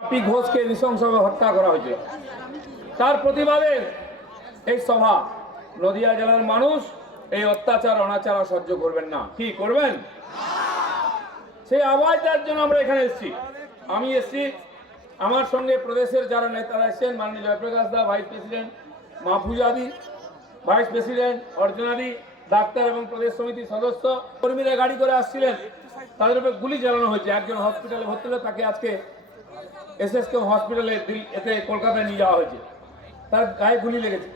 P ঘোষকে নৃশংসভাবে হত্যা করা হয়েছিল তার প্রতিবাদে এই সভা, নদিয়া জেলার মানুষ এই অত্যাচার, অনাচার সহ্য করবেন না। কি করবেন? সেই আওয়াজ দেওয়ার জন্য আমরা এখানে এসেছি। আমি এসেছি। আমার সঙ্গে প্রদেশের যারা নেতারা এসেছেন, মাননীয় জয়প্রকাশ দা, ভাইস প্রেসিডেন্ট মাহফুজাদি ভাইস প্রেসিডেন্ট অর্জনাদি ডাক্তার এবং প্রদেশ সমিতির সদস্য, কর্মীরা গাড়ি করে আসছিলেন। তাদের উপরে গুলি চালানো হয়েছে। একজন হসপিটালে ভর্তি হলে তাকে আজকে এসএসকে হসপিটালে এতে কলকাতায় নিয়ে যাওয়া হয়েছে। তার গায়ে গুলি লেগেছে।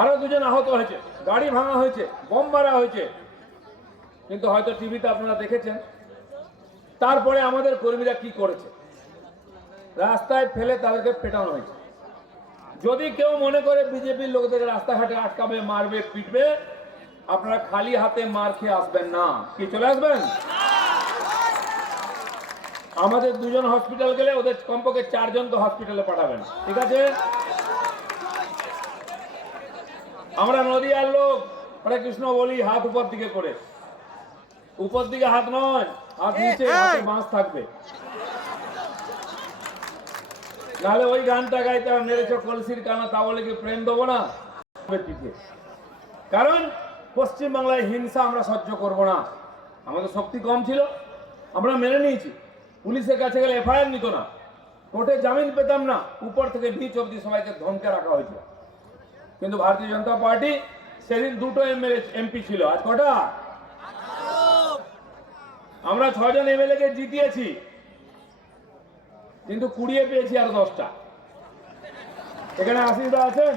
আরও দুজন আহত হয়েছে, গাড়ি ভাঙা হয়েছে, বোম মারা হয়েছে। কিন্তু হয়তো টিভিতে আপনারা দেখেছেন, তারপরে আমাদের কর্মীরা কি করেছে? রাস্তায় ফেলে তাদেরকে পেটানো হয়েছে। যদি কেউ মনে করে বিজেপির লোকদের রাস্তাঘাটে আটকাবে, মারবে, পিটবে, আপনারা খালি হাতে মার খেয়ে আসবেন না। কি, চলে আসবেন? আমাদের দুজন হসপিটাল গেলে ওদের কমপক্ষে চারজন তো হসপিটালে পাঠাবেন। ঠিক আছে? আমরা নদীয়ার লোক হরে কৃষ্ণ বলি হাত উপর দিকে করে। উপর দিকে হাত নয় হাত নিচে হাতে বাঁশ থাকবে। নাহলে ওই গানটা গাইতে হবে মেরেছ কলসির কানা তা বলে কি প্রেম দেবো না? কারণ পশ্চিম বাংলায় হিংসা আমরা সহ্য করব না। আমাদের শক্তি কম ছিল আমরা মেনে নিয়েছি। পুলিশের কাছে গেলে এফআইআর নিত না। কোর্টে জামিন পেতাম না। উপর থেকে বিচ অব্দি সবাইকে ধমকে রাখা হয়েছিল কিন্তু ভারতীয় জনতা পার্টি সেদিন দুটো এমএলএ, এমপি ছিল। আজ কটা? আমরা ছজন এমএলএ কে জিতিয়েছি। কিন্তু কুড়িয়ে পেয়েছি আর দশটা। এখানে আশিসদা আছেন?